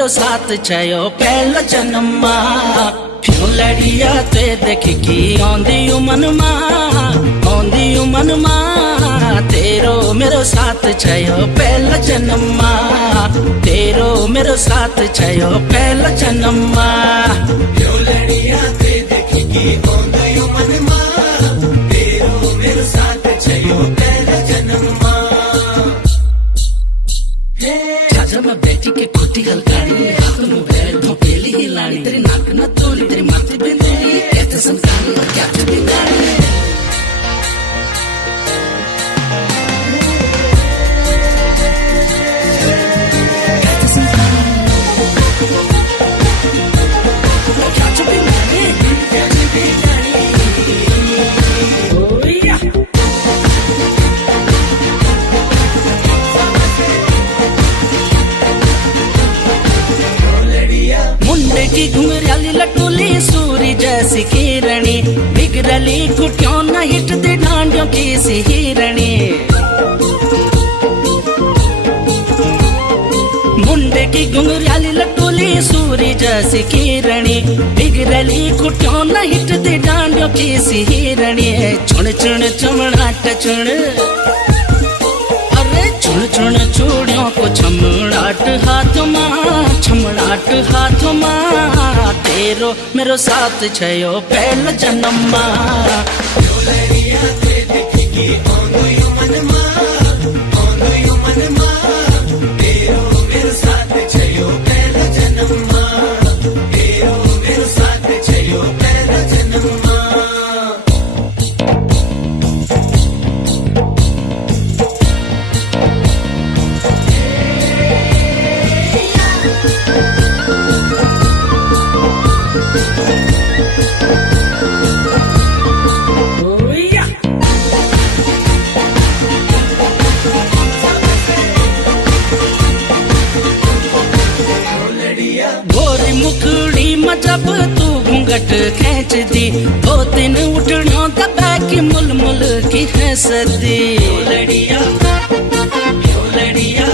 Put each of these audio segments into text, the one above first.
मेरो साथ छयो पहला जन्मा। क्यों लड़िया ते देख की आंदी मनमा, आंदी मनमा, तेरो मेरो साथ छयो पहला जन्मा, तेरो मेरो साथ छयो पहला जन्मा। क्यों लड़िया ते देख की आंदी मनमा, तेरो मेरो साथ छयो पहला जन्मा। छाजा में बैठी के कोटी गलकानी, हाथ में बैठ धोपेली हिलानी, तेरी नाक न तोली तेरी माथे बिंदली, कहते संतानी और क्या बिगाड़ी। मुंडे की घुंघराली लटोली सूरी जैसी किरणी, बिगड़ली घुटियों न हिटती डांडियों की सी हिरणी। मुंडे की घुंघराली लटोली सूरी जैसी किरणी, बिगड़ली घुटियों न हिटती डांडियों की सी हिरणी। चुन चुन चमड़ाट चुन, चुन चुन चूड़ियों को छमड़ाट हाथ मां, छमड़ाट हाथ मां, तेरो मेरो साथ छयो पहला जन्मा। क्यों लड़िया ते देख की आंदी मनमा, आंदी मनमा, तेरो मेरो साथ छयो पहला जन्मा, तेरो मेरो साथ छयो पहला जन्मा। गोरी मुखड़ी में जब तू घूंघट खींच दी, दो दिन उठणों दबा की मुल मुल की हंसदी। लड़िया क्यों लड़िया,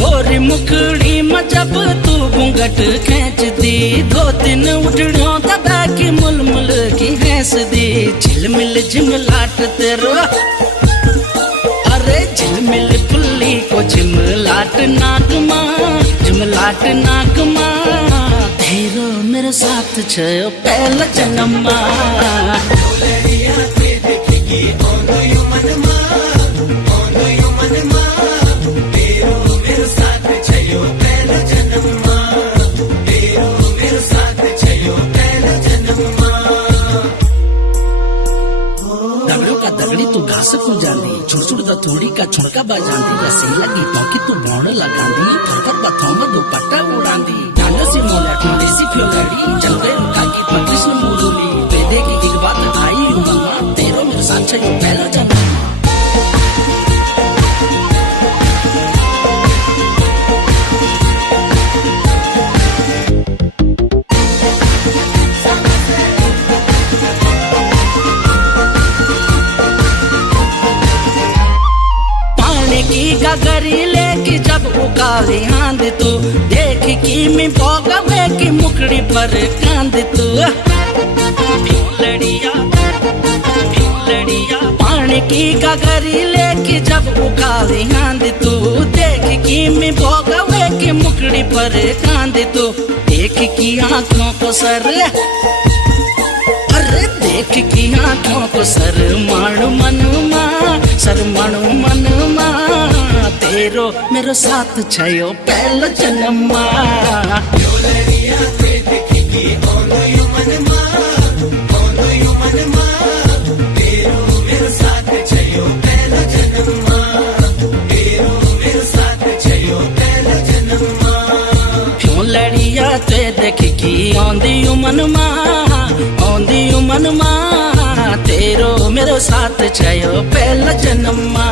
गोरी मुखड़ी में जब तू घूंघट खींच दी, दो दिन उठणों दबा की मुल मुल की हंसदी। झिलमिल झिमलाट तेरो, अरे झिलमिल पुल्ली को झिमलाट नाक मां, झिमलाट नाक मां, तेरो मेरो साथ छयो पहला जन्मा। लड़िया ते देख की आंदी मनमा, आंदी मनमा, तेरो मेरो साथ छयो पहला जन्मा, तेरो मेरो साथ छयो पहला जन्मा। दगड़ों का दगड़ी तू घास को जानी, छुड़ दा थोड़ी का छुड़का बजांदी, रसीला गीतों की तू भौड़ लगांदी, थरथर पथों में दुपट्टा उड़ांदी। डांडा सी मोला ठंडी सी फ्लोलड़ी, चलवे का गीत में कृष्ण मुरली, वेदे की एक बात आई मम्मा, तेरो मेरो साथ छयो पहला जन्मा। गगरी लेके जब उकाली आंद तू, देख की मैं भोगवे की मुखड़ी पर कांद तू। लड़िया लड़िया पानी की गगरी लेके जब उकाली आंद तू, देख की मैं भोगवे की मुखड़ी पर कांद तू। देख की आंखों को सर, अरे देख की आंखों को सर माणु मनुमा, सर माणु मनुमा, तेरो मेरो साथ छयो पहला जन्मा। क्यों लड़िया ते देख की आंदी मनमा, आंदी मनमा, तेरो मेरो साथ छयो पहला जन्मा, तेरो मेरो साथ छयो पहला जन्मा। क्यों लड़िया ते देख की आंदी मनमा, आंदी मनमा, तेरो मेरो साथ छयो पहला जन्मा।